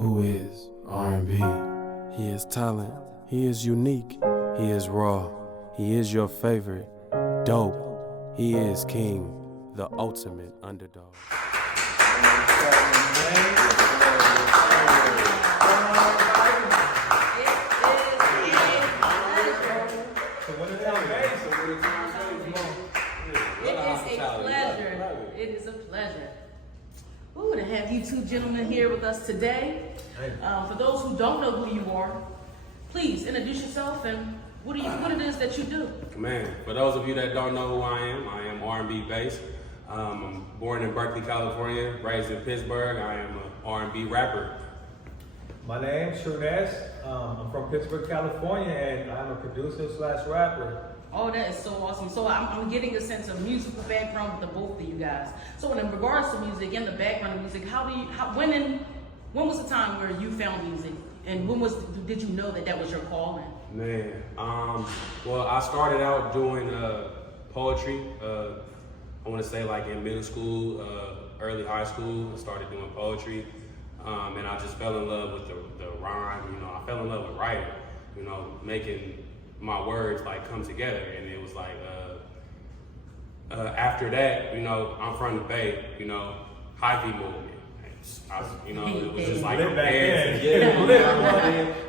Who is RnB? He is talent, he is unique, he is raw, he is your favorite, dope, he is king, the ultimate underdog. It is a pleasure. Ooh, to have you two gentlemen here with us today. For those who don't know who you are, please introduce yourself and what it is that you do. Man, for those of you that don't know who I am RnB based. I'm born in Berkeley, California, raised in Pittsburgh. I am an R&B rapper. My name's Ness. I'm from Pittsburgh, California, and I'm a producer / rapper. Oh, that is so awesome. So I'm getting a sense of musical background with the both of you guys. So in regards to music and the background of music, when was the time where you found music? And did you know that was your calling? Man, well, I started out doing poetry. I want to say like in middle school, early high school, I started doing poetry. And I just fell in love with the rhyme, I fell in love with writing, making my words like come together. And it was like, after that, I'm from the Bay, hyphy movement. It was just like dancing.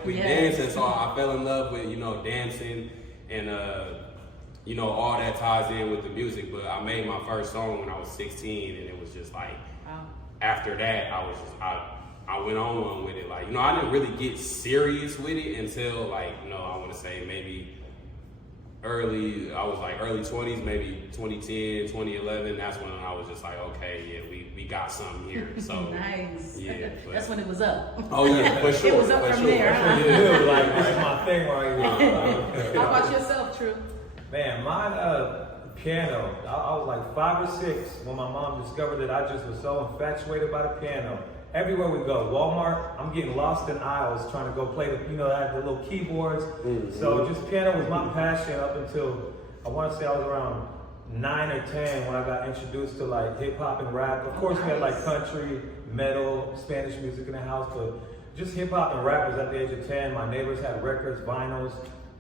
We dancing, so I fell in love with, dancing and, all that ties in with the music. But I made my first song when I was 16, and it was just like, after that, I went on one with it. Like, I didn't really get serious with it until like, I want to say maybe early 20s, maybe 2010, 2011. That's when I was just like, okay, yeah, we got something here. So nice. Yeah, that's when it was up. Oh yeah, for sure. It was up from there. Yeah, like that's my thing right here. How about yourself, True? Man, mine piano. I was like 5 or 6 when my mom discovered that I just was so infatuated by the piano. Everywhere we go, Walmart, I'm getting lost in aisles trying to go play the, I had the little keyboards. Mm-hmm. So just piano was my passion up until, I want to say I was around 9 or 10 when I got introduced to like hip hop and rap. Of course, we had like country, metal, Spanish music in the house, but just hip hop and rap was at the age of 10. My neighbors had records, vinyls,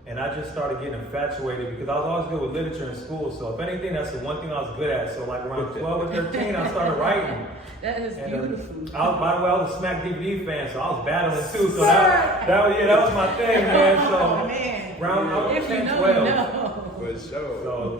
and I just started getting infatuated because I was always good with literature in school. So if anything, that's the one thing I was good at. So like around 12 or 13, I started writing. That is beautiful. By the way, I was a Smack DVD fan, so I was battling too. So that was my thing, man. So I was 10, 12. For sure. So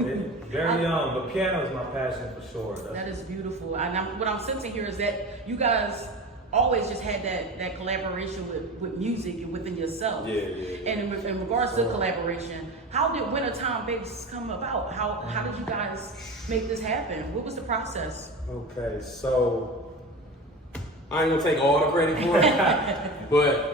very young, but piano is my passion for sure. That is beautiful. And what I'm sensing here is that you guys always just had that collaboration with music and within yourself. Yeah. And in regards to collaboration, how did Wintertime Bass come about? How did you guys make this happen? What was the process? Okay, so I ain't gonna take all the credit for it, but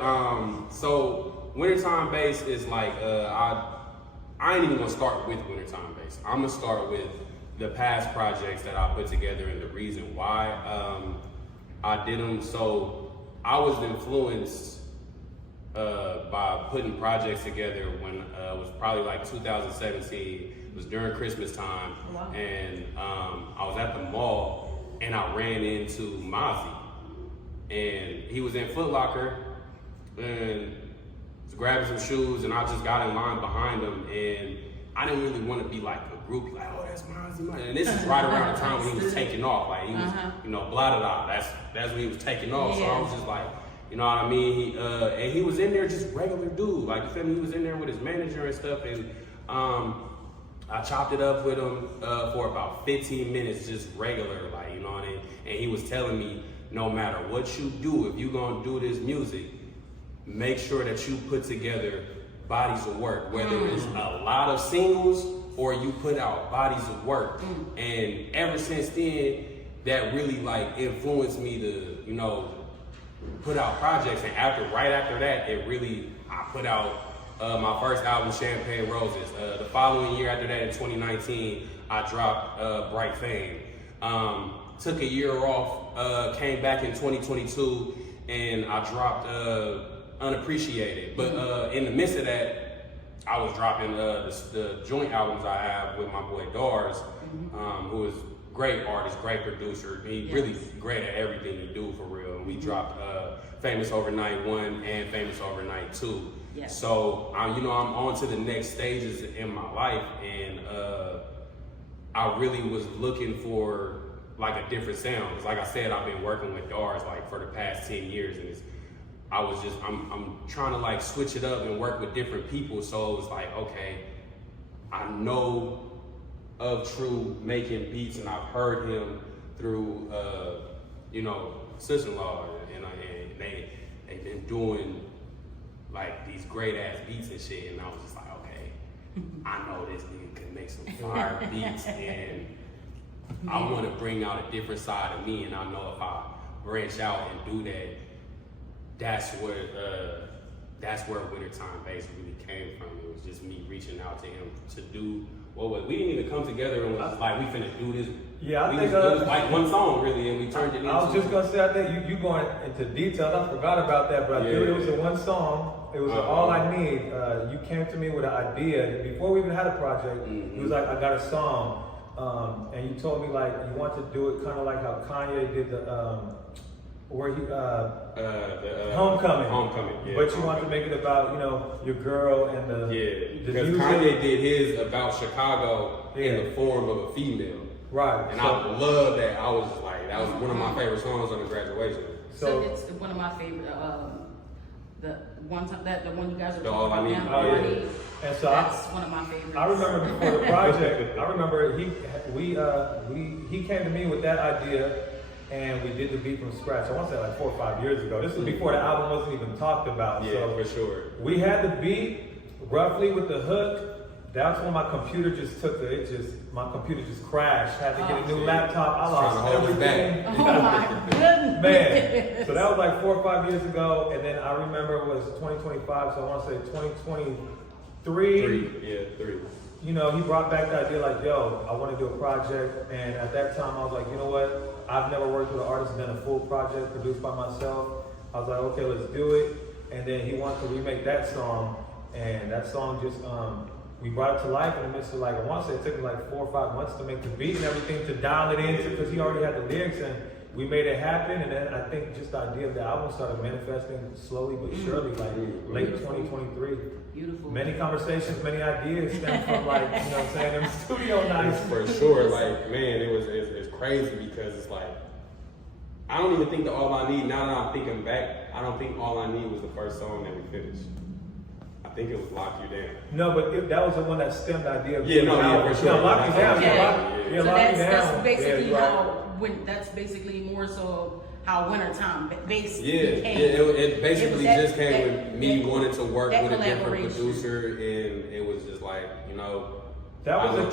so Wintertime Bass is like I ain't even gonna start with Wintertime Bass. I'm gonna start with the past projects that I put together and the reason why I did them. So I was influenced by putting projects together when it was probably like 2017. It was during Christmas time. Wow. And I was at the mall and I ran into Mozzie, and he was in Foot Locker and was grabbing some shoes, and I just got in line behind him, and I didn't really want to be like a groupie, like, oh, that's Mozzie. And this is right around the time when he was taking off, like he was, blah da da. That's when he was taking off. Yeah. So I was just like, you know what I mean? And he was in there just regular dude, like you feel me? He was in there with his manager and stuff, and I chopped it up with him for about 15 minutes, just regular, like, you know what I mean? And he was telling me, no matter what you do, if you're gonna do this music, make sure that you put together bodies of work, whether it's a lot of singles or you put out bodies of work. And ever since then, that really like influenced me to, put out projects. And right after that, I put out my first album, Champagne Roses. The following year after that, in 2019, I dropped Bright Fame. Took a year off, came back in 2022, and I dropped Unappreciated. But in the midst of that, I was dropping the joint albums I have with my boy Dars, who is great artist, great producer. He really great at everything he do for real. And we dropped Famous Overnight 1 and Famous Overnight 2. Yes. So, I'm on to the next stages in my life, and I really was looking for like a different sound. Because like I said, I've been working with DARs like for the past 10 years, and I'm trying to like switch it up and work with different people. So it was like, okay, I know of True making beats, and I've heard him through, sister-in-law, and they've been doing like these great ass beats and shit, and I was just like, okay, I know this nigga can make some fire beats, and I want to bring out a different side of me, and I know if I branch out and do that, that's where Wintertime Bass really came from. It was just me reaching out to him to do we didn't even come together and was like, we finna do this. Yeah, it was like one song really, and we turned it into. I was just gonna say, I think you going into details. I forgot about that, but I knew it was a one song. It was All I Need. You came to me with an idea before we even had a project. It was like, I got a song, and you told me like you want to do it kind of like how Kanye did the Homecoming. Homecoming, yeah. But you want to make it about, your girl and the because music. Kanye did his about Chicago in the form of a female. Right. And I love that. I was like, that was one of my favorite songs on the graduation. So it's one of my favorite. The one you guys are the All talking I about Need. now. Yeah. And so that's one of my favorites. I remember before the project. I remember he came to me with that idea, and we did the beat from scratch. I want to say like 4 or 5 years ago. This was before the album wasn't even talked about. Yeah, so for sure. We had the beat roughly with the hook. That's when my computer just my computer just crashed. Had to get a new laptop. I lost everything. Oh my goodness. Man. So that was like 4 or 5 years ago. And then I remember it was 2025, so I want to say 2023. Three. He brought back the idea like, yo, I want to do a project. And at that time I was like, you know what? I've never worked with an artist and done a full project produced by myself. I was like, okay, let's do it. And then he wanted to remake that song. And that song just, we brought it to life in the midst of like, I want to say it took me like 4 or 5 months to make the beat and everything, to dial it in, because he already had the lyrics, and we made it happen. And then I think just the idea of the album started manifesting slowly but surely, like late 2023. Beautiful. Many conversations, many ideas stem from like, them studio nights. For sure, like, man, it's crazy because it's like, I don't even think the All I Need, now that I'm thinking back, I don't think All I Need was the first song that we finished. I think it was Lock You Down. No, but that was the one that stemmed the idea of for sure. Lock You Down. So that's basically right. That's basically more so how Wintertime Bass became. It basically just came with me wanting to work with a different producer, and it was just like, I know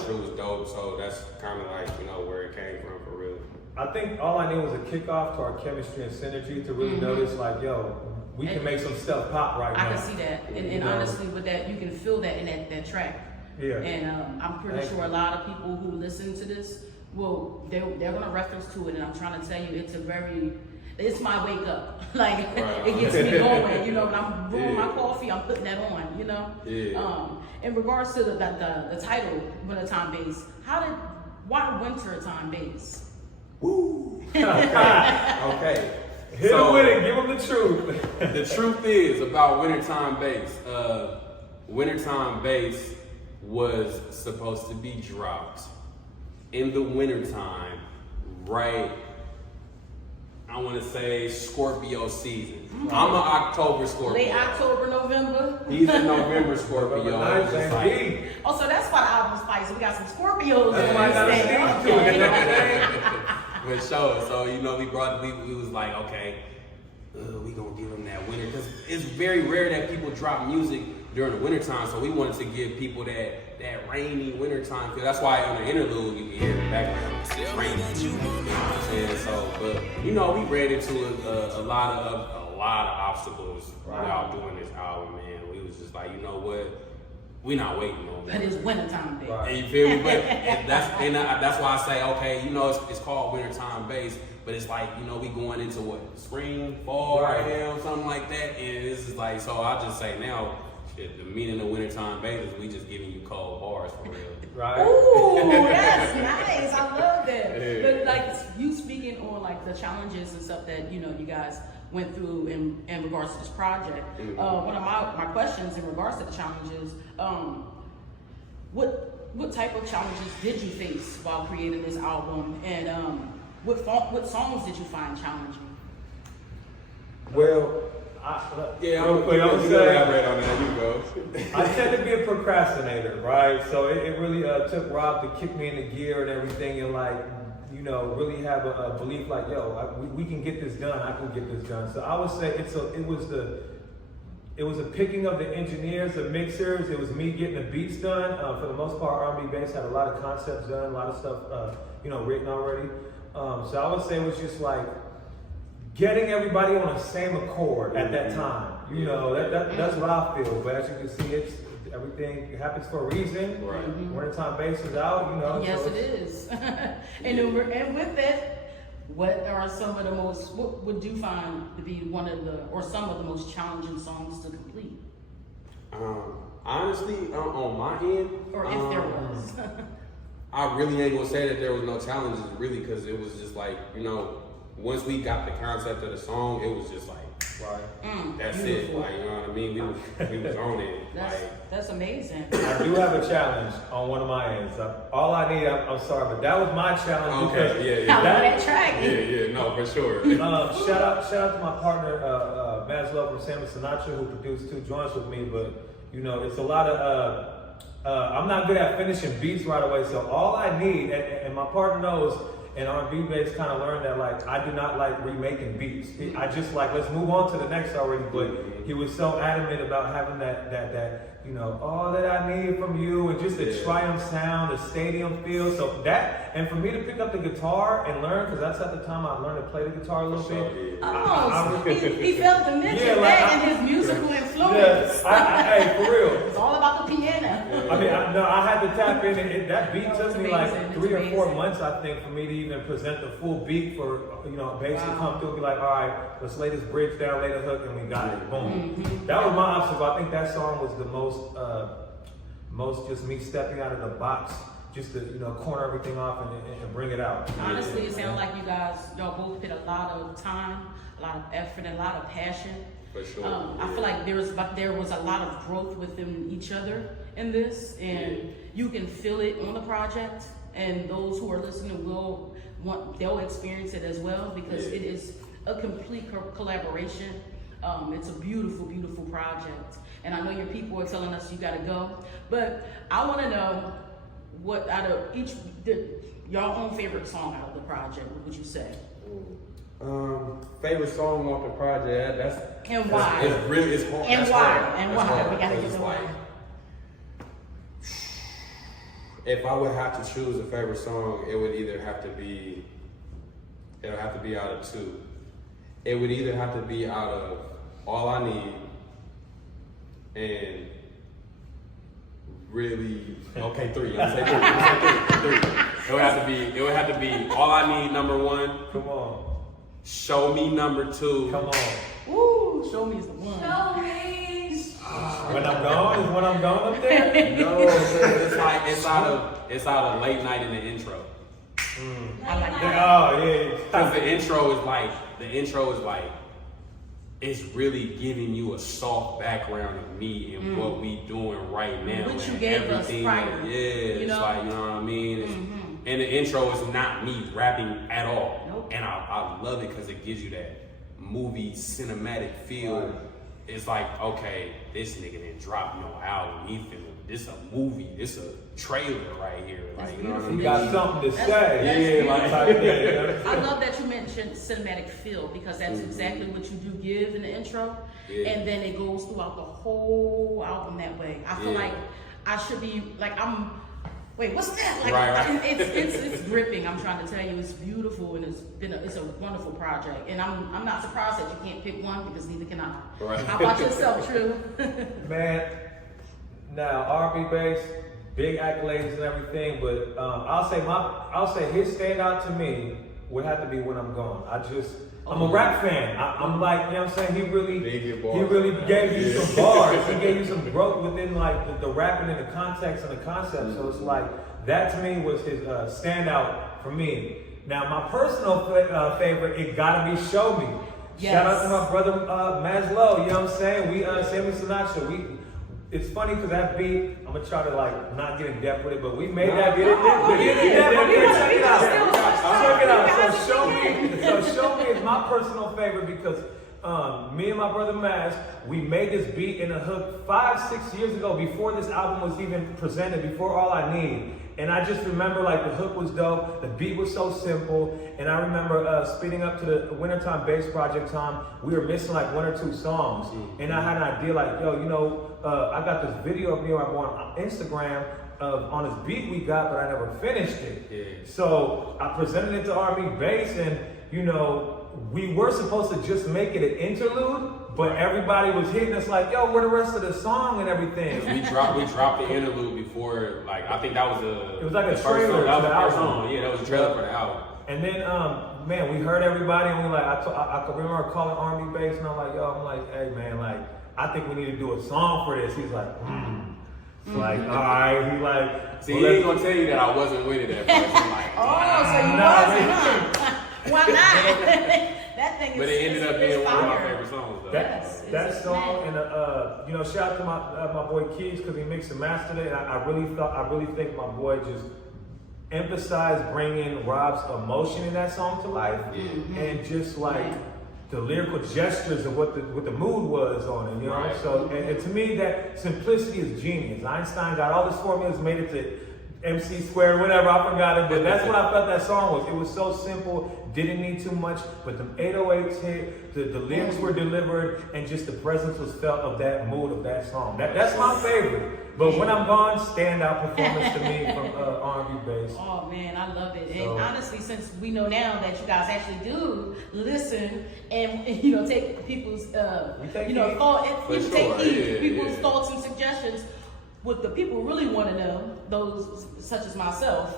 True was dope, so that's kind of like, where it came from for real. I think All I Need was a kickoff to our chemistry and synergy to really notice like, yo, we can make some stuff pop right now. I can see that, and honestly, with that, you can feel that in that track. Yeah. And I'm pretty sure a lot of people who listen to this they're gonna reference to it, and I'm trying to tell you, it's my wake up. Like it gets me going. When I'm brewing my coffee, I'm putting that on. Yeah. In regards to the title, Wintertime Bass, why Wintertime Bass? Woo. Okay. Hit him with it, give him the truth. The truth is about Wintertime Bass. Wintertime Bass was supposed to be dropped in the wintertime, right? I want to say Scorpio season. Mm-hmm. I'm an October Scorpio. Late October, November. He's a November Scorpio. So that's why the album's spicy. We got some Scorpios. That's why I got a steam to it. For sure. So we was like, okay, we gonna give them that winter, because it's very rare that people drop music during the wintertime. So we wanted to give people that rainy wintertime feel. That's why on the interlude you can hear the background. It's rainy. You know what I'm saying? So, but we ran into a lot of obstacles while doing this album, man. We was just like, you know what? We're not waiting on that. But it's wintertime, baby. Right. You feel me? But that's why I say, okay, it's called Wintertime Bass, but it's like, we going into what? Spring, fall right now, something like that. And it's just like, so I just say now, the meaning of Wintertime Bass is we just giving you cold bars for real. Right. Ooh, that's nice. I love that. Yeah. But like you speaking on like the challenges and stuff that you guys went through in regards to this project. One of my questions in regards to the challenges, what type of challenges did you face while creating this album, and what songs did you find challenging? Well, real quick, I'm gonna elaborate on that. You go. I tend to be a procrastinator, right? So it really took Rob to kick me into gear and everything, and like, you know, really have a belief like, yo, we can get this done. I can get this done. So I would say it was a picking of the engineers, the mixers. It was me getting the beats done. For the most part, R&B bass had a lot of concepts done, a lot of stuff, written already. So I would say it was just like getting everybody on the same accord at that time. You know, that's what I feel. But as you can see, everything happens for a reason. Right. Wintertime bass is out, you know. Yes, so it is. and with that, what would you find to be some of the most challenging songs to complete? Honestly, on my end, Or if there was. I really ain't gonna say that there was no challenges, really, because it was just like, you know, once we got the concept of the song, it was just like, that's beautiful. it. Like, you know what I mean? We was on it. That's amazing. I do have a challenge on one of my ends. All I need, I'm sorry, but that was my challenge. Okay, I love that track. Yeah, no, for sure. Shout out to my partner, Maslow from Sam Sinatra, who produced 2 joints with me. But you know, it's a lot of. I'm not good at finishing beats right away, so all I need, and my partner knows. And R&B bass kind of learned that, like, I do not like remaking beats. I just like, let's move on to the next already. But he was so adamant about having that you know, all that I need from you, and just the Triumph sound, the stadium feel. So that, and for me to pick up the guitar and learn, because that's at the time I learned to play the guitar a little bit. He felt to mention that in his musical influence. Hey, for real. It's all about the piano. I mean, I had to tap in, and that beat took me like amazing. 3 or 4 months, I think, for me to even present the full beat for, you know, bass to come through and be like, all right, let's lay this bridge down, lay the hook, and we got it. Boom. That was my obstacle. I think that song was the most just me stepping out of the box, just to, you know, corner everything off and bring it out. Honestly, it sounds like y'all both put a lot of time, a lot of effort, and a lot of passion. For sure. I feel like there was a lot of growth within each other in this, and you can feel it on the project. And those who are listening they'll experience it as well, because it is a complete collaboration. It's a beautiful, beautiful project. And I know your people are telling us you gotta go, but I wanna know what out of your own favorite song out of the project, what would you say? Favorite song off the project, And why? It's really, it's hard. And That's why? hard. And That's why? hard, We gotta 'cause get it's the why. If I would have to choose a favorite song, it would either have to be, it'll have to be out of 2. It would either have to be out of All I Need and really, 3. Let's say 3. It would have to be All I Need, number 1. Come on. Show Me, number 2. Come on. Woo! Show Me is the one. Show me. When I'm gone, is when I'm gone up there? No, it's like it's out of Late Night in the intro. I like that. Oh yeah. Because the intro is like, it's really giving you a soft background of me and what we doing right now. Which you and gave us everything. prior, Yeah, you it's know? like, you know what I mean? And the intro is not me rapping at all. Nope. And I love it because it gives you that movie cinematic feel. Right. It's like, okay, this nigga didn't drop no album. This a movie. This a trailer right here. Like, you know what I You mean? got something to say. Yeah, like, I love that you mentioned cinematic feel, because that's exactly what you do give in the intro. Yeah. And then it goes throughout the whole album that way. I feel like I should be like, wait, what's that? Like, Right. It's gripping. I'm trying to tell you, it's beautiful, and it's a wonderful project. And I'm not surprised that you can't pick one, because neither can I. Right. How about yourself, True? Man, now R&B bass, big accolades and everything, but I'll say his standout to me would have to be When I'm Gone. I'm a rap fan. I'm like, you know what I'm saying? He really gave you some bars. He gave you some growth within like the rapping and the context and the concept. So it's like, that to me was his standout for me. Now my personal favorite, it gotta be Show Me. Shout out to my brother Maslow, you know what I'm saying? We Sammy Sinatra. It's funny because that beat, I'm gonna try to like not get in depth with it, but we made that beat. Check it out. So show me is my personal favorite because me and my brother Mas, we made this beat and a hook 5-6 years ago before this album was even presented, before All I Need. And I just remember like the hook was dope, the beat was so simple, and I remember speeding up to the Wintertime Bass Project time, we were missing like 1 or 2 songs. And I had an idea like, yo, you know, I got this video of me on Instagram on this beat we got, but I never finished it. Yeah. So I presented it to RnB Bass, and you know, we were supposed to just make it an interlude, but everybody was hitting us like, yo, where the rest of the song and everything? We dropped the interlude before, like, I think that was it was like a trailer to the album. Yeah, that was a trailer for the album. And then, man, we heard everybody, and we like, I remember calling RnB Bass, and I'm like, hey man, like, I think we need to do a song for this. He's like, like, all right. He like, see, he ain't gonna tell you that I wasn't with it at first. I'm like, so you wasn't, huh? Why not? That thing is. but it ended up being one of my favorite songs, though. That song, and you know, shout out to my boy Keys because he mixed and mastered it. And I really think my boy just emphasized bringing Rob's emotion in that song to life, and just like the lyrical gestures of what the mood was on it, you know. Right. So, and to me, that simplicity is genius. Einstein got all his formulas, made it to MC squared, whatever, I forgot it, but that's what I felt that song was. It was so simple, didn't need too much, but the 808s hit, the lyrics were delivered, and just the presence was felt of that mood of that song. That's my favorite. But when I'm gone, standout performance to me from RnB Bass. Oh man, I love it. So, and honestly, since we know now that you guys actually do listen and you know take people's people's thoughts and suggestions. What the people really want to know, those such as myself,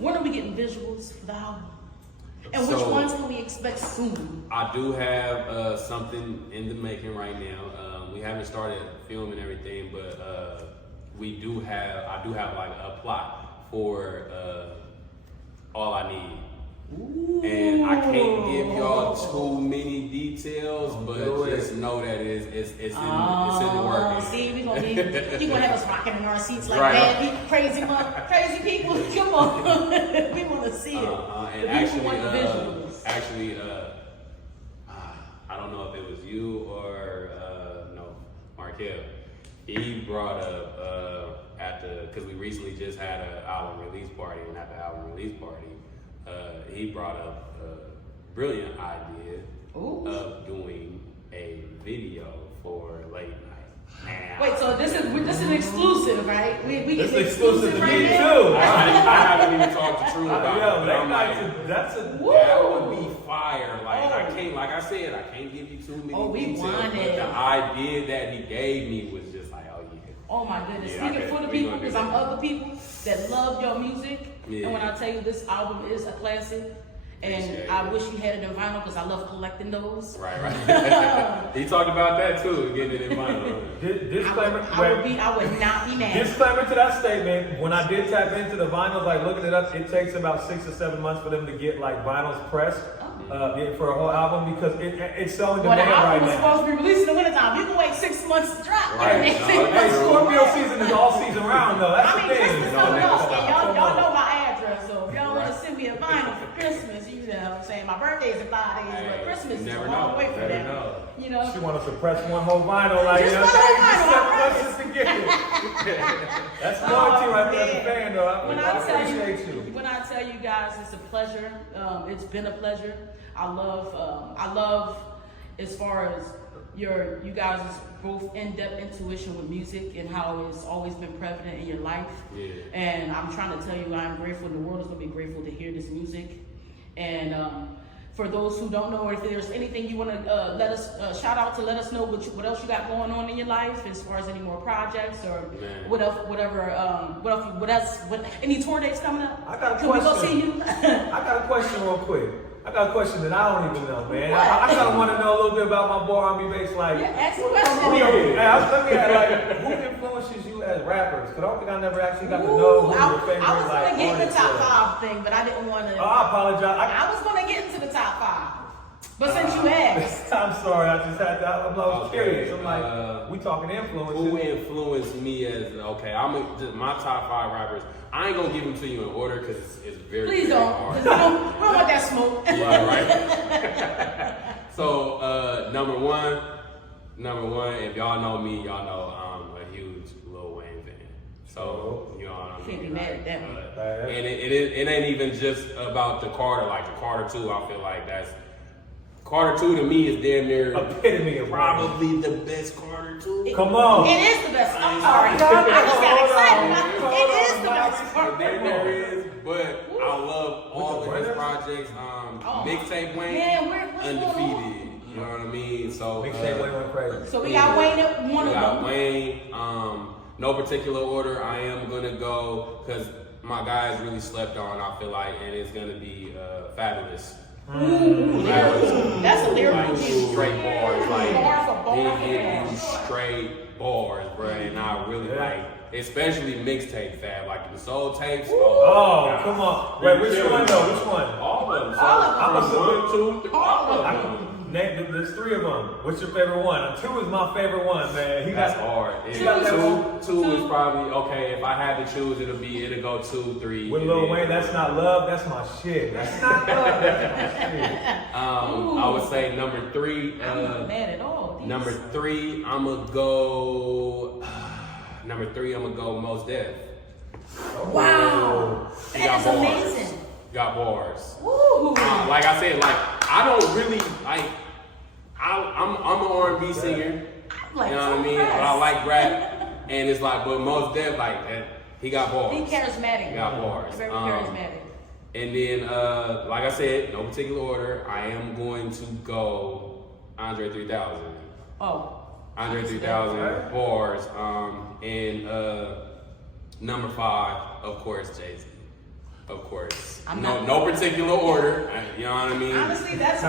when are we getting visuals for the album? And which ones can we expect soon? I do have something in the making right now. We haven't started filming everything, but I do have like a plot for All I Need. Ooh. And I can't give y'all too many details, but just know that it's in the works. See, he gonna have us rocking in our seats like mad crazy people. Come on, we want to see it. And actually, I don't know if it was you or Markel. He brought up because we recently just had an album release party, and at the album release party, he brought up a brilliant idea of doing a video for late night. Wait, so this is exclusive, right? We this get is exclusive to right me now? too. I haven't even talked to True about it. Late night, that would be fire. Like I said, I can't give you too many details. Want but it. the idea that he gave me was just like, oh yeah. Oh my goodness. Yeah, Speaking for the people, because I'm other people that love your music. Yeah. And when I tell you this album is a classic, and I wish you had it in vinyl because I love collecting those. Right. He talked about that too, getting it in vinyl. Disclaimer. I would not be mad. Disclaimer to that statement. When I did tap into the vinyls, like looking it up, it takes about 6 or 7 months for them to get like vinyls pressed for a whole album because it's so in demand right now. Well, the album was supposed to be released in the wintertime. You can wait 6 months to drop. Right. Hey, Scorpio season is all season round though. That's the thing. Christmas coming up, and y'all know my address, so if y'all want to send me a vinyl for Christmas, you know what I'm saying? My birthday's in 5 days, but Christmas is a long way from that. You know? She want us to press one whole vinyl like Just you know one whole vinyl, just to get it. That's loyalty right there as a fan though. I appreciate you. When I tell you guys, it's a pleasure. It's been a pleasure. I love as far as you guys' both in-depth intuition with music and how it's always been prevalent in your life. Yeah. And I'm trying to tell you, I'm grateful. The world is going to be grateful to hear this music. And for those who don't know, if there's anything you want to let us shout out to, let us know what else you got going on in your life, as far as any more projects or what else, any tour dates coming up? I got a Can question. we go see you? I got a question real quick. I got a question that I don't even know, man. I kind of want to know a little bit about my boy RnB Bass. Like, ask a question. Let me ask, who influences you as rappers? Because I don't think I never actually got to know who your favorite I was going to get in the artists top are. 5 thing, but I didn't want to. Oh, I apologize. I was going to get into the top 5. But since you asked. I'm sorry, I just had to, I was curious. I'm like, we talking influence. Who influenced me as, okay, just my top 5 rappers. I ain't gonna give them to you in order because it's very, Please very don't. hard. We don't want that smoke. Right. So, number one, if y'all know me, y'all know I'm a huge Lil Wayne fan. So, you know what I mean? Can't be mad at that one. And it ain't even just about the Carter, like the Carter 2, I feel like Carter 2 to me is damn near epitome of probably the best Carter 2. Come on. It is the best. I'm sorry. I just got excited. It is the best. There is, but I love all of his projects. Mixtape Wayne, what's undefeated. You know what I mean? So Mixtape Wayne went crazy. So we got Wayne at one of them. We got Wayne. No particular order. I am gonna go because my guys really slept on. I feel like, and it's gonna be Fabulous. Ooh, that's a lyrical straight bars, like bar for bar. he hit you straight bars, bro. And I really like, especially mixtape Fab, like the soul tapes. Oh, come on. Wait, which one though? Which one? All of them. All of them. One, two, three. All of them. There's 3 of them. What's your favorite one? 2 is my favorite one, man. That's hard. Two is probably okay. If I had to choose, it'll go 2, 3. With Lil Wayne, that's not love. That's my shit. That's not love. That's my shit. I would say number 3. I'm not mad at all. Number 3, I'ma go. Number 3, I'ma go Mos Def. Wow, that is amazing. Got bars. Woo. Like I said, like I don't really like. I'm an R&B singer. Like, you know what I mean? But I like rap, and it's like, but Mos Def, like he got bars. He charismatic. He got bars. Very charismatic. And then, like I said, no particular order. I am going to go Andre 3000. Oh. Andre 3000 bars. And number 5, of course, Jay-Z. Of course. No particular order. You know what I mean? Honestly, that's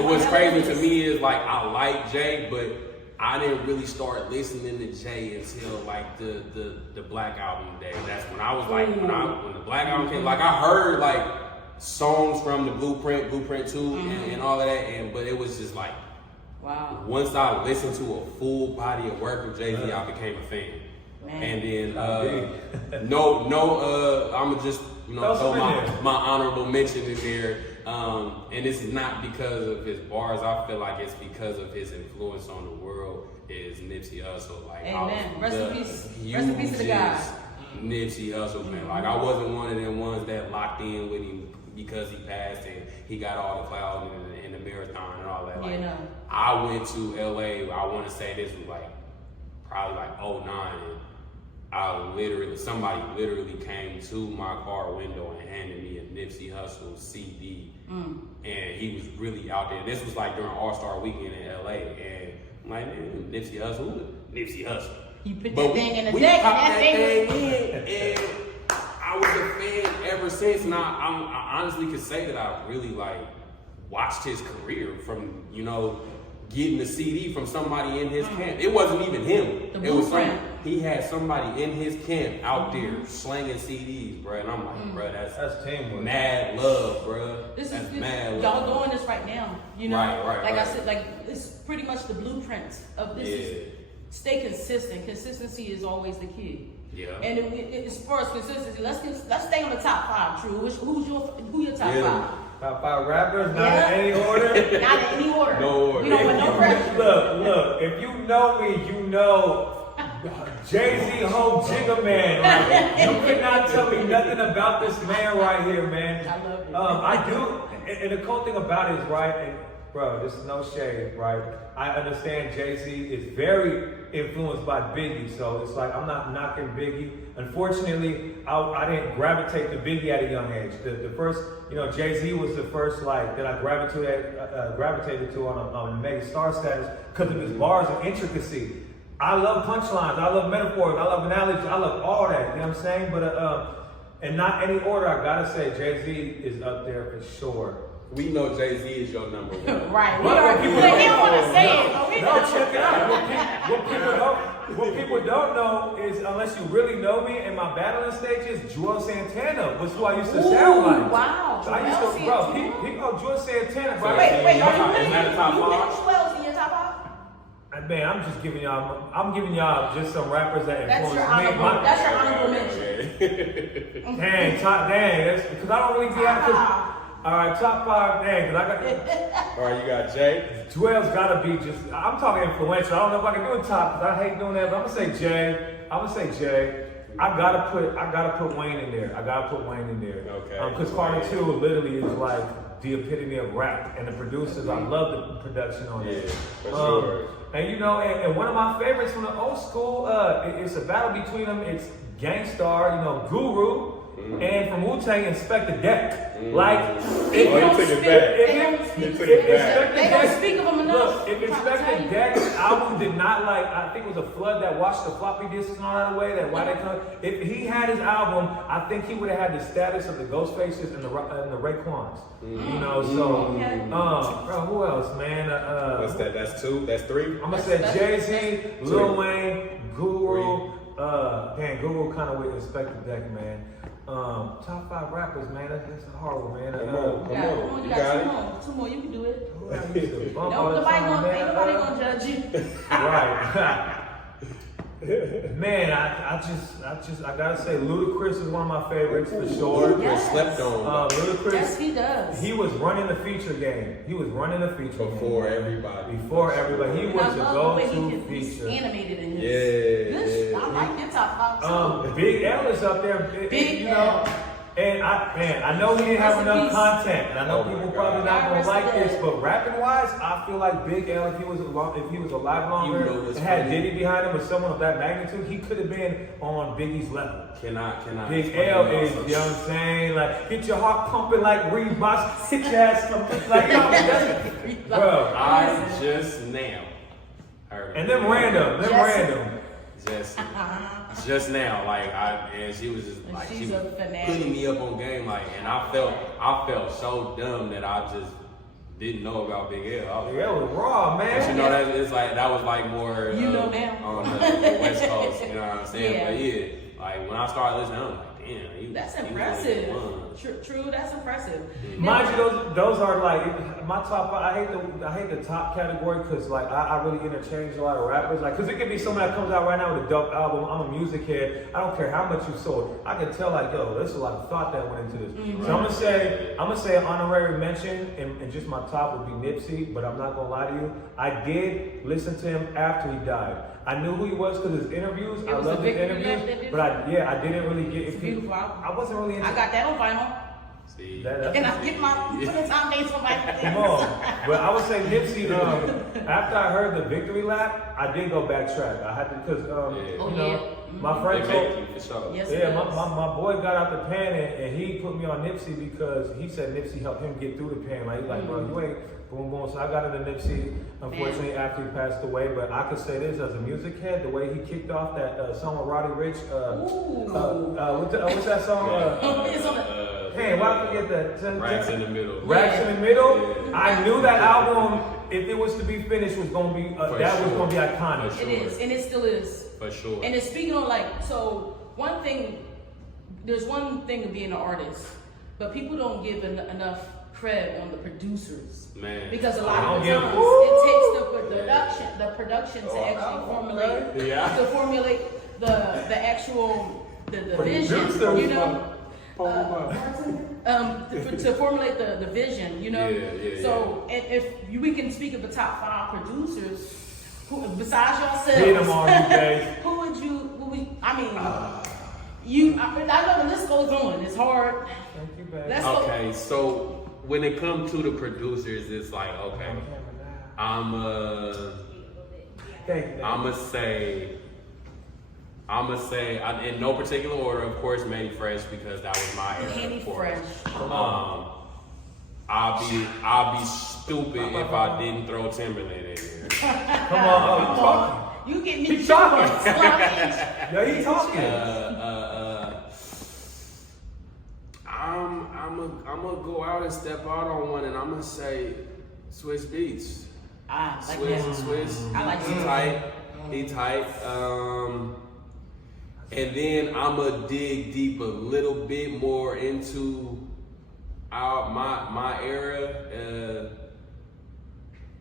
what's crazy to me is like I like Jay, but I didn't really start listening to Jay until like the Black Album day. That's when I was like when the Black Album came. Like I heard like songs from the Blueprint 2 and all of that, but it was just like once I listened to a full body of work of Jay-Z, I became a fan. Man. And then I'ma just throw my honorable mention in there. And this is not because of his bars. I feel like it's because of his influence on the world. Is Nipsey Hussle. Like, amen. Rest in peace to the guy. Nipsey Hussle, man. Like I wasn't one of them ones that locked in with him because he passed and he got all the clout in the marathon and all that. Like, I went to LA. I want to say this was like probably like 2009. Somebody literally came to my car window and handed me a Nipsey Hussle CD. And he was really out there. This was like during All-Star Weekend in LA. And I'm like, man, Nipsey Hussle? Nipsey Hussle. You put that thing in the deck and that thing in. And I was a fan ever since. And I honestly could say that I really like watched his career from, getting the CD from somebody in his camp. It wasn't even him. It was he had somebody in his camp out there slanging CDs, bro. And I'm like, bro, that's teamwork. Mad love, bro. That's mad love. Y'all doing this right now, Right. I said, like it's pretty much the blueprint of this. Is stay consistent. Consistency is always the key. Yeah. And as far as consistency, let's stay on the top 5. True. Who your top 5? Top 5 rappers, not in any order. Not in any order. No order. We don't want no pressure. Look. If you know me, you know Jay-Z whole Jigga Man. Right? You cannot tell me nothing about this man right here, man. I love it. I do. And the cool thing about it is, right, and bro, this is no shade, right? I understand Jay-Z is very influenced by Biggie, so it's like I'm not knocking Biggie. Unfortunately, I didn't gravitate to Biggie at a young age. The first, Jay-Z was the first like that I gravitated to on a mega star status because of his bars and intricacy. I love punchlines, I love metaphors, I love analogies, I love all that. You know what I'm saying? But in not any order, I gotta say Jay-Z is up there for sure. We know Jay-Z is your number 1. Right. He don't want to say it. No, check it out. What people know. What people don't know is, unless you really know me in my battling stages, Joel Santana was who I used to sound like. Wow. So I used to, bro, people Joel Santana, bro. Wait, Is that a top five? Joel's in your top five? Man, I'm just giving y'all just some rappers that That's influenced your me. honorable. That's your honorable mention. Dang, because I don't really be out. All right, top 5, dang, because I got. All right, you got Jay. Joel's gotta be just. I'm talking influential. I don't know if I can do a top because I hate doing that, but I'm gonna say Jay. I gotta put Wayne in there. Okay. Because Carter 2 literally is like the epitome of rap, and the producers. I love the production on it. For sure. And you know, and one of my favorites from the old school, it's a battle between them. It's Gangstar, Guru, and from Wu-Tang, Inspector Deck. Like, They don't took it speak- back. They don't speak- You took it back. They don't speak of them enough. Look, if Inspector Deck's album did not I think it was a flood that washed the floppy disks and all that away. If he had his album, I think he would have had the status of the Ghostfaces and the Raekwons. Bro, who else, man? What's that? That's 2. That's 3. I'm gonna say Jay-Z, Lil Wayne, Guru. Guru kind of with Inspector Deck, man. Top 5 rappers, man. That's horrible, man. Come on. You You got got two more. You can do it. Who I used to bump all the Nobody time, man. gonna judge you. Right. Man, I gotta say, Ludacris is one of my favorites for sure. Yes. Slept on Ludacris, Yes, he does. he was running the feature game. before everybody. He And was I the love the way go-to he's feature. animated in his. Yeah. I like your top 5 too. Big L is up there, Big L. And I know he didn't have enough Recipes. content, and I know Oh my people God. probably not gonna Rest like of this, it. but rapping wise, I feel like Big L, if he was alive longer, You know what's and had funny? Diddy behind him with someone of that magnitude, he could have been on Biggie's level. Cannot. Big L is, you know what I'm saying? Like, get your heart pumping like Reeboks, hit your ass pumping like, bro. I just now heard. And them random. Just now, and she was just like, She's she was a fanatic. putting me up on game, and I felt so dumb that I just didn't know about Big L. I was Big L was raw, man. But that was like more now. on the West Coast, you know what I'm saying? Yeah. But yeah, like when I started listening, I'm like, damn, That's he was impressive. fun. True, that's impressive. Mind you, those are like my top 5. I hate the top category because like I really interchange a lot of rappers. Like, because it could be someone that comes out right now with a dope album. I'm a music head. I don't care how much you sold. I can tell like, yo, there's a lot of thought that went into this. So I'm gonna say an honorary mention, and just my top would be Nipsey. But I'm not gonna lie to you, I did listen to him after he died. I knew who he was because his interviews. I love his interviews, but I didn't really get. It's a beautiful album. I wasn't really into. I got that on vinyl. See, That's And I get my put the time dates on my Come on. But I would say Nipsey, after I heard the victory lap, I did go backtrack. I had to, because, my they friend make told, you for sure. Yes, yeah, it my does. boy got out the pan and he put me on Nipsey because he said Nipsey helped him get through the pan. Like, he's like, bro, you ain't boom, boom. So I got into Nipsey, unfortunately, after he passed away. But I could say this as a music head, the way he kicked off that song with Roddy Ricch. What's that song? It's on the- Hey, why I forget that? Racks in the middle. Racks in the Middle. Yeah. I knew that album, if it was to be finished, was gonna be For that was sure. gonna be iconic. For It is, and it still is. For sure. And it's speaking on one thing. There's one thing of being an artist, but people don't give enough credit on the producers. Man. Because a lot I of don't times give- the production to actually formulate Yeah. the actual the vision, Producers, you know. To formulate the vision, you know. Yeah, So if we can speak of the top 5 producers, who besides yourselves, Hit 'em all, you guys. who would I mean, I know the list goes on. It's hard. Thank you, baby. Let's Okay, so when it comes to the producers, it's like, okay, Thank you. I'ma say in no particular order, of course, Manny Fresh, because that was my era. Manny of course. Fresh. I'll be stupid if I didn't throw Timberland in here. Come on, talking. You get me. Keep talking. Sluggish. Yeah, he talking. I'm gonna go out and step out on one, and I'm gonna say Swiss Beats. I like Swiss, that. Swiss. I like Beats Swiss. tight. He tight. And then I'ma dig deep a little bit more into my era.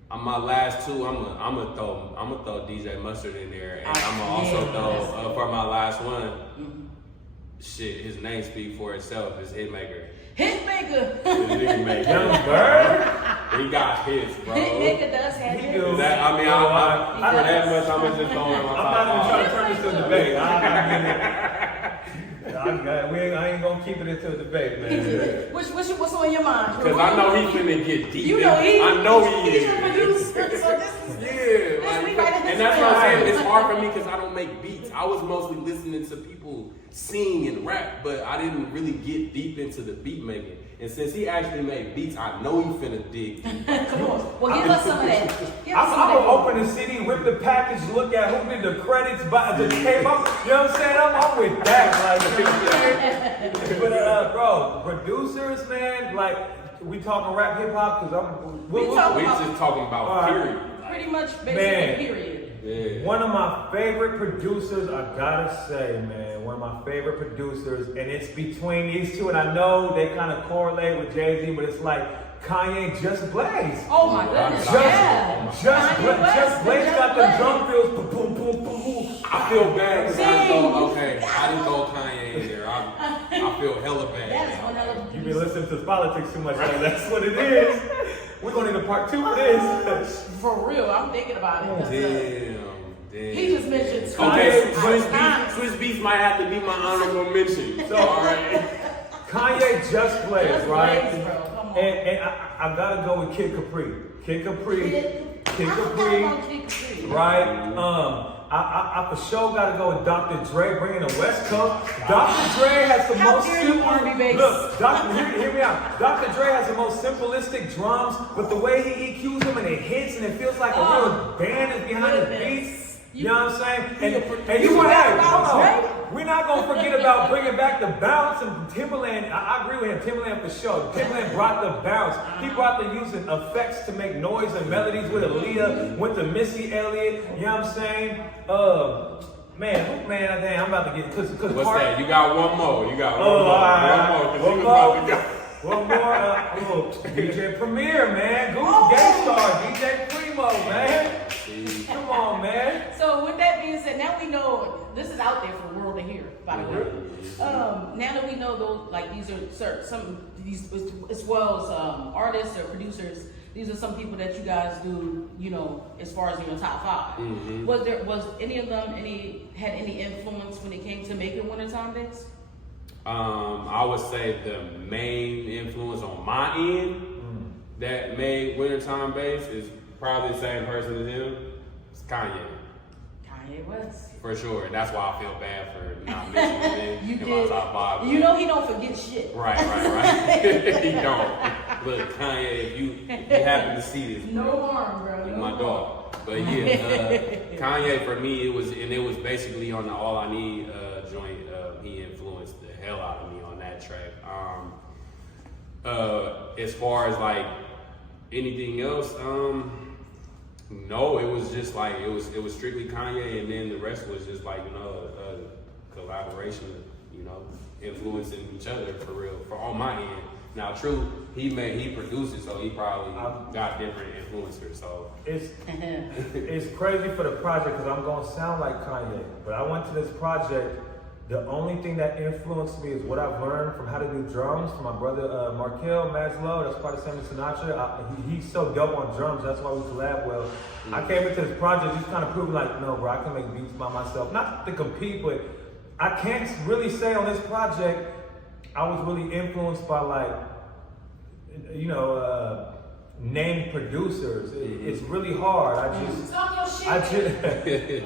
My last two, I'ma throw DJ Mustard in there, and I'ma also throw for my last one. Shit, his name speaks for itself. It's Hitmaker. Hitmaker. Young Bird. He got hits, bro. Hitmaker does have hits. For that much, I'ma just throw in my top I'm not even trying to five. turn this to a debate. I ain't gonna keep it into a debate, man. What's on your mind? Cause I know he's finna get deep. You know I know he he's is. a producer, so this is And that's what I'm saying. It's hard for me because I don't make beats. I was mostly listening to people sing and rap, but I didn't really get deep into the beat making. And since he actually made beats, I know he finna dig deep. Come on. Well, give us some of that. I'm gonna open the CD, rip the package, look at who did the credits, the came up. You know what I'm saying? I'm with that. Like, you know what I'm saying? But bro, producers, man, like we talking rap hip hop because We just talking about period. Pretty much, basically, period. Yeah. One of my favorite producers, I gotta say, man, one of my favorite producers, and it's between these two, and I know they kind of correlate with Jay-Z, but it's like Kanye, Just Blaze. Oh my goodness, Just Blaze got the drum fills, boom, boom, boom, boom. I feel bad because I didn't throw Kanye in there. I feel hella bad. That is one hell of a You been listening to politics too much, man. That's what it is. We're gonna need a part 2 for this. For real, I'm thinking about it. Damn. He just mentioned Swiss Beats might have to be my honorable mention. So, all right. Kanye, Just Blaze, right? Blaze, bro. Come on. And I gotta go with Kid Capri. Kid Capri, right? I for sure gotta go with Dr. Dre, bringing the West Coast. Dr. Dre has the most simple. Look, hear me out. Dr. Dre has the most simplistic drums, but the way he EQs them and it hits and it feels like a real band is behind the beats. You know what I'm saying? And you want to we're not gonna forget about bringing back the bounce and Timbaland. I agree with him. Timbaland for sure. Timbaland brought the bounce. He brought the using effects to make noise and melodies with Aaliyah, went to Missy Elliott. You know what I'm saying? Man, damn, I'm about to get cause what's that? You got one more. You got one more. DJ Premier, man. Gangstar, DJ Primo, man. Come on, man. So with that being said, now we know this is out there for the world to hear. By the way, now that we know those, like these are some these as well as artists or producers. These are some people that you guys do, you know, as far as in your top 5. Mm-hmm. Was any of them had any influence when it came to making Wintertime Bass? I would say the main influence on my end that made Wintertime Bass is probably the same person as him. It's Kanye. Kanye West. For sure. That's why I feel bad for not mentioning him in my top 5. You know he don't forget shit. Right. He don't. Look, Kanye, if you happen to see this, no harm, bro. you're my dog. But yeah, Kanye for me, it was basically on the All I Need joint. He influenced the hell out of me on that track. As far as like anything else, no, it was just like it was strictly Kanye, and then the rest was just like a collaboration, influencing each other for real, for on my end. Now, true, he produced it, so he probably got different influencers. So it's crazy for the project because I'm gonna sound like Kanye, but I went to this project. The only thing that influenced me is what I've learned from how to do drums from my brother Markel Maslow. That's part of Sammy Sinatra. He's so dope on drums. That's why we collab well. I came into this project just kind of proving like, no, bro, I can make beats by myself. Not to compete, but I can't really say on this project I was really influenced by like, named producers. It's really hard. I just thank you, baby.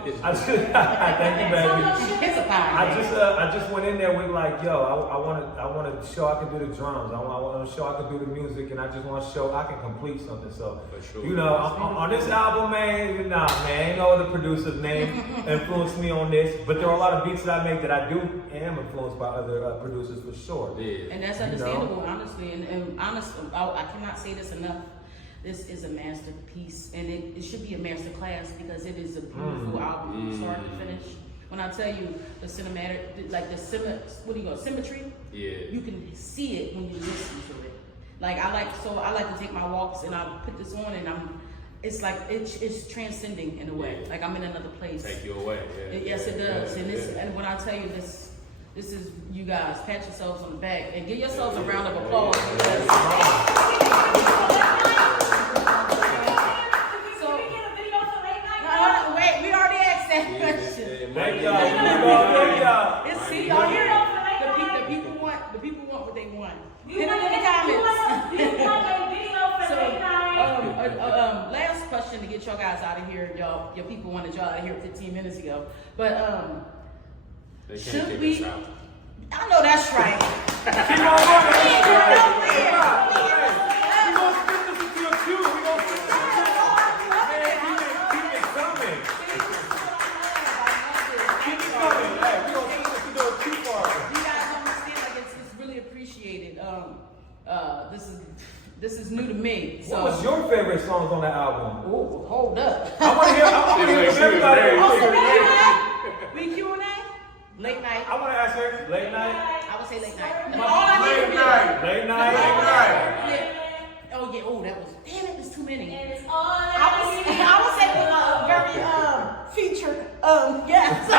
I just went in there with like, yo, I want to show I can do the drums. I want to show I can do the music, and I just want to show I can complete something. So, on this album, man, ain't no other producer's name influenced me on this. But there are a lot of beats that I make that I am influenced by other producers for sure. Yeah. And that's understandable, honestly. And honestly, I cannot say this enough. this is a masterpiece, and it should be a master class because it is a beautiful album from start to finish. When I tell you the cinematic, like the symmetry, you can see it when you listen to it. Like I like to take my walks and I put this on and it's like it's transcending in a way. Like I'm in another place. Take you away. Yes, it does. And when I tell you this is, you guys pat yourselves on the back and give yourselves a round of applause. Wait, we already asked that question. Thank y'all. See, y'all hear it? The people want what they want. Hit it in the comments. Last question to get y'all guys out of here. Your people wanted y'all out of here 15 minutes ago. But should we? I know that's right. This is new to me. So. What was your favorite songs on that album? Oh, hold up. I want to hear everybody. We Q&A? Late night. I want to ask her, late night? I would say late night. Late night. Yeah. Oh, yeah. Oh, that was, damn it, there's too many. And it's all I would say very featured. Yes.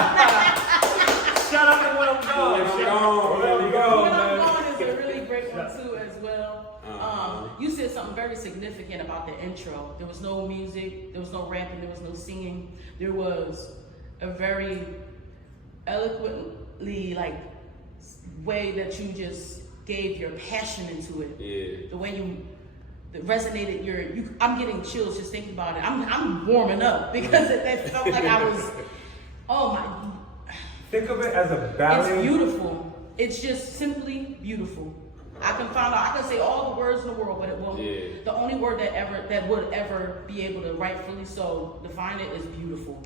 Shout out to When I'm Gone. There we go, When I'm man. Gone is a really great one, too, as well. You said something very significant about the intro. There was no music, there was no rapping, there was no singing. There was a very eloquently way that you just gave your passion into it. Yeah. The way that resonated I'm getting chills just thinking about it. I'm warming up because it felt like I was. Oh my! Think of it as a ballad. It's beautiful. It's just simply beautiful. I can say all the words in the world, but it won't. Yeah. The only word that would ever be able to rightfully so define it is beautiful.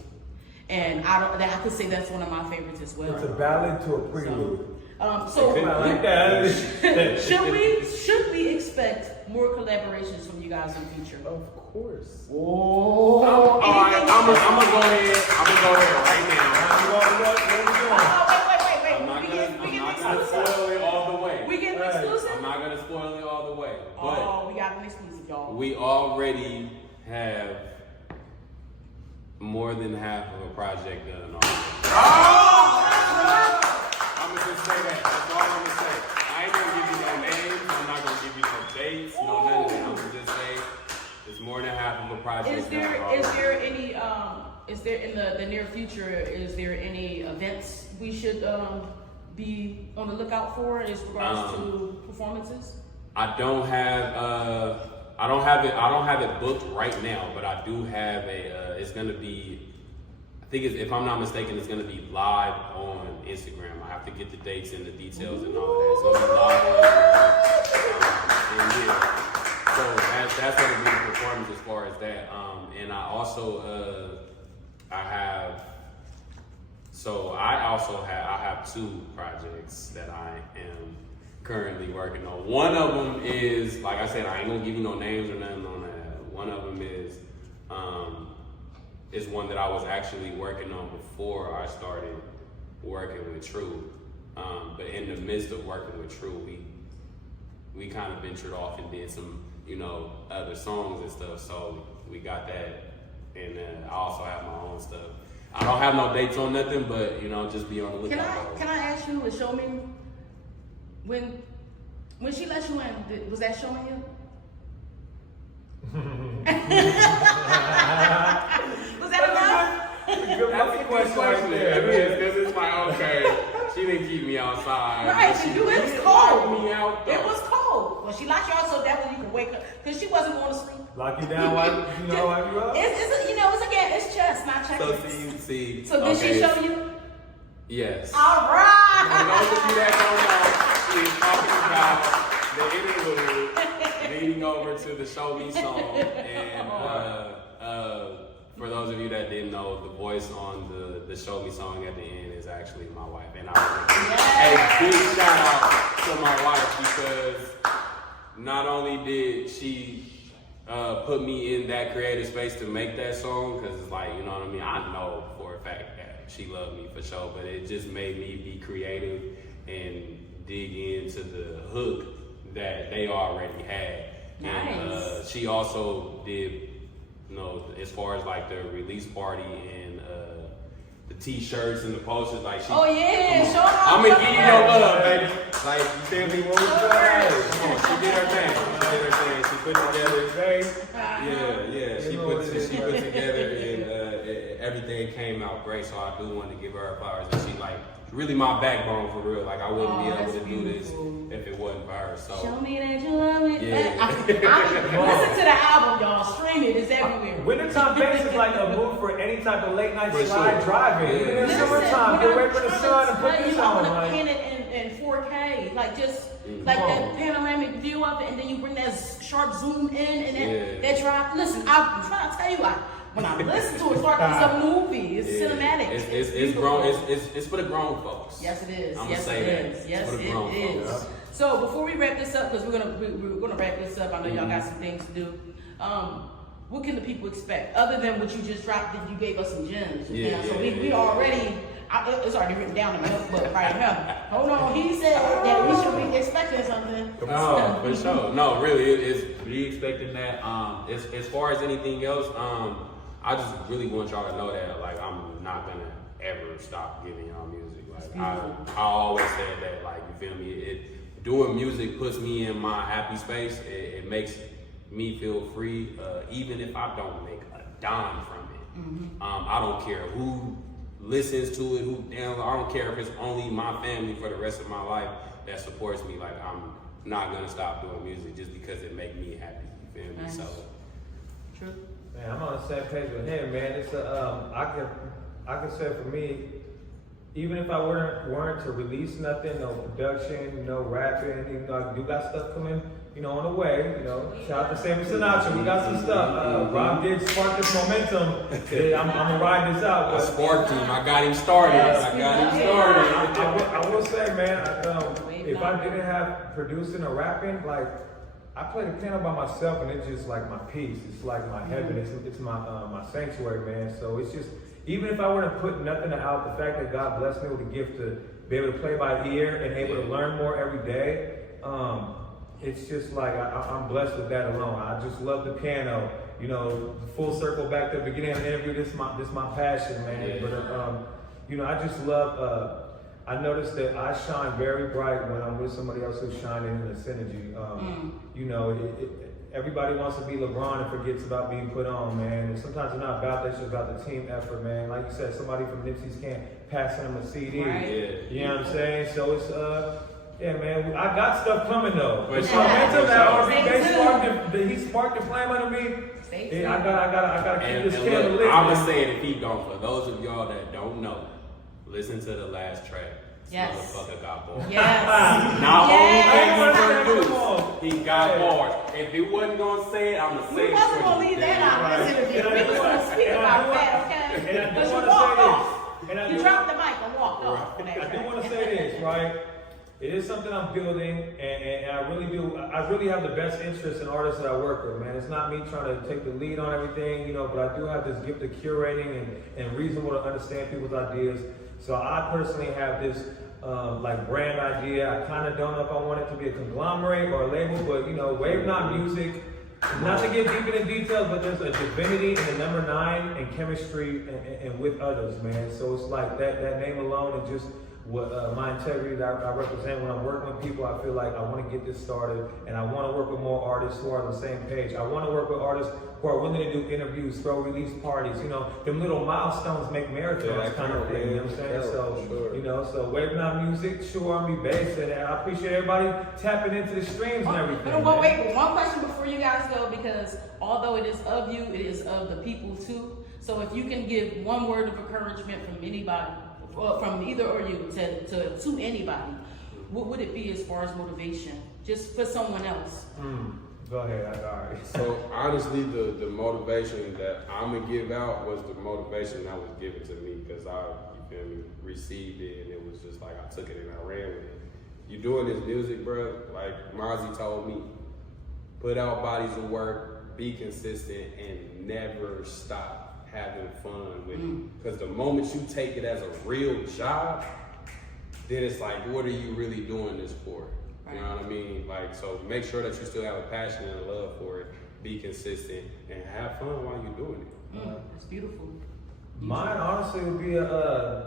And I could say that's one of my favorites as well. It's a ballad to a prelude. So I like that. should we expect more collaborations from you guys in the future? Of course. Whoa. All right, I'm gonna go ahead right now. Wait. I'm not gonna spoil it all the way. We get exclusive? I'm not gonna spoil it all the way. But we got an exclusive, y'all. we already have more than half of a project done already. I'm gonna just say that. That's all I'm gonna say. I ain't gonna give you no names. I'm not gonna give you no dates. No none of that. I'm gonna just say it's more than half of a project. Is there any is there in the near future, is there any events we should be on the lookout for as regards to performances? I don't have it booked right now, but I do have it's gonna be, I think if I'm not mistaken, it's gonna be live on Instagram. I have to get the dates and the details and all of that. It's gonna be live on Instagram. And yeah, so that's gonna be the performance as far as that. And I also I have two projects that I am currently working on. One of them is, like I said, I ain't gonna give you no names or nothing on that. One of them is one that I was actually working on before I started working with True. But in the midst of working with True, we kind of ventured off and did some, other songs and stuff. So we got that, and then I also have my own stuff. I don't have no dates on nothing, but just be on the lookout. Can I ask you to show me when she let you in? Was that showing you? Was that enough? That's a question right there. Because it's like, okay, she didn't keep me outside. Right, it was cold. Me out, it was cold. Well, she locked you out so that way you could wake up, because she wasn't going to sleep. Lock you down while you up? It's chess, not checkers. So see. So did she show you? Yes. All right. For those of you that don't know, she is talking about the interlude leading over to the Show Me song. And for those of you that didn't know, the voice on the Show Me song at the end is actually my wife. And I want to give a big shout out to my wife, because not only did she put me in that creative space to make that song, because it's like, you know what I mean? I know for a fact that she loved me for sure, but it just made me be creative and dig into the hook that they already had. Nice. And she also did, you know, as far as like the release party and the t-shirts and the posters, like she. Oh yeah, show them. I'm gonna give you your love, baby. Like, you feel me? What was that? Come on, she did her thing. She put together, she put together, and everything came out great. So I do want to give her flowers, and she like really my backbone for real. Like, I wouldn't be able to do this if it wasn't for her. So show me that you love me. Yeah. Listen to the album, y'all. Stream it. It's everywhere. Wintertime bass is like a move for any type of late night For slide sure. driving. Yeah. Even in Listen, summertime, get away from the sun and put this I on. want to Like, paint it in 4K, like just like that panoramic view of it, and then you bring that sharp zoom in and that drive. Listen, I'm trying to tell you, like when I listen to it, it's like it's a movie. It's cinematic. It's grown. It's for the grown folks. Yes, it is. I'm Yes, gonna say it that. is. Yes, It's for the it grown is. folks. So before we wrap this up, because we're gonna wrap this up. I know y'all got some things to do. What can the people expect other than what you just dropped? That you gave us some gems. So we already. It's already written down in my notebook right here. Hold on, he said that we should be expecting something. No, for sure. No, really, it's be expecting that. As far as anything else, I just really want y'all to know that, like, I'm not gonna ever stop giving y'all music. Like, I always said that, like, you feel me? Doing music puts me in my happy space. It makes me feel free, even if I don't make a dime from it. I don't care who listens to it, I don't care if it's only my family for the rest of my life that supports me. Like, I'm not gonna stop doing music just because it make me happy. You feel me? Nice. So True. man, I'm on the same page with him, man. It's I can say for me, even if I weren't to release nothing, no production, no rapping, even though I do got stuff coming, on the way, shout out to Sam Sinatra, we got some stuff. Rob did spark this momentum. I'm gonna ride this out. I sparked him. I got him started. I will say, man, if I didn't have producing or rapping, like, I play the piano by myself, and it's just like my peace. It's like my heaven. It's my sanctuary, man. So it's just, even if I were to put nothing out, the fact that God blessed me with the gift to be able to play by ear and able to learn more every day, it's just like I'm blessed with that alone. I just love the piano. Full circle back to the beginning of the interview. This my passion, man. But I just love. I noticed that I shine very bright when I'm with somebody else who's shining in the synergy. Everybody wants to be LeBron and forgets about being put on, man. And sometimes it's not about that, it's just about the team effort, man. Like you said, somebody from Nipsey's camp passing them a CD. Right. You know what I'm saying? So it's yeah, man. I got stuff coming though. For The sure. momentum that RnB Stay he sparked the flame under me. Stay Yeah, tuned. I gotta keep And this candle look, lit. I'm man. gonna say it and keep going. For those of y'all that don't know, listen to the last track. This Yes. motherfucker got bars. Yes. Not Yes. only Come can he on. produce, he got bars. If it wasn't gonna say it, I'm gonna say We it. wasn't for gonna you. leave that out of this interview. We was gonna speak about that, okay? And I do But you want walked to say off. this. And I You do- dropped the mic and walked off. I do want to say this, right? It is something I'm building, and I really do. I really have the best interest in artists that I work with, man. It's not me trying to take the lead on everything, but I do have this gift of curating and reasonable to understand people's ideas. So I personally have this like brand idea. I kind of don't know if I want it to be a conglomerate or a label, but Wave Not Music. Not to get deep into details, but there's a divinity in the number 9 and chemistry and with others, man. So it's like that name alone and just what my integrity that I represent when I'm working with people. I feel like I want to get this started, and I want to work with more artists who are on the same page. I want to work with artists who are willing to do interviews, throw release parties. Them little milestones make marathons kind of thing. You know what I'm saying? So so Wave Not Music, sure R&B bass, and I appreciate everybody tapping into the streams and everything. Well, wait, one question before you guys go, because although it is of you, it is of the people too. So if you can give one word of encouragement from anybody, or from either or you to anybody, what would it be as far as motivation, just for someone else? Go ahead, all right. So honestly, the motivation that I'm gonna give out was the motivation that was given to me, because I received it, and it was just like I took it and I ran with it. You doing this music, bro? Like Mozzie told me, put out bodies of work, be consistent, and never stop having fun with it. Because the moment you take it as a real job, then it's like, what are you really doing this for? You know what I mean? Like, so make sure that you still have a passion and a love for it. Be consistent and have fun while you're doing it. That's beautiful. Mine honestly would be cause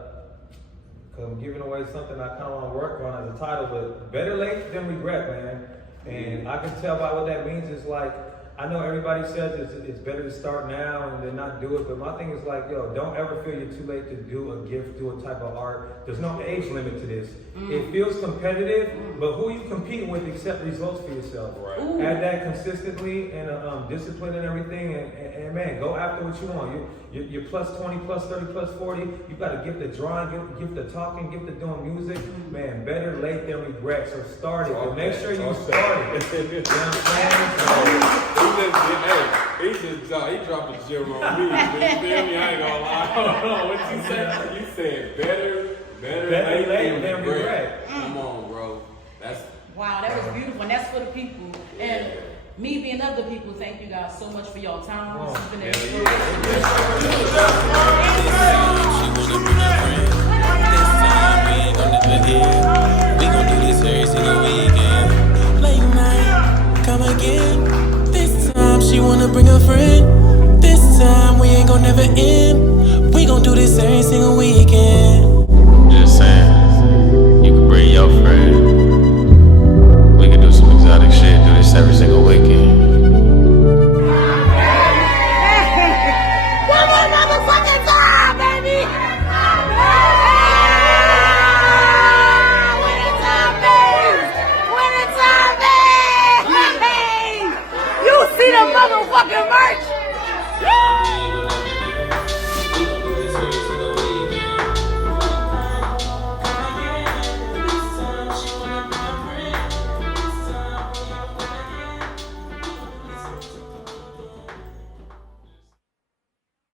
I'm giving away something I kind of want to work on as a title, but better late than regret, man. And I can tell by what that means is like, I know everybody says it's better to start now and then not do it, but my thing is like, yo, don't ever feel you're too late to do a gift, do a type of art. There's no age limit to this. It feels competitive, but who you competing with, accept results for yourself. Right. Add that consistently and discipline and everything, and man, go after what you want. You're plus 20, plus 30, plus 40. You got a gift of drawing, gift of talking, gift of doing music. Man, better late than regret. So start it, but make sure you start it. You know what I'm saying? He dropped a gem on me. You feel me? I ain't gonna lie. What you said? You said better late than regret. Come on, bro. That's Wow, that was beautiful, and that's for the people. And me being other people, thank you guys so much for your time. It's been an inspiration.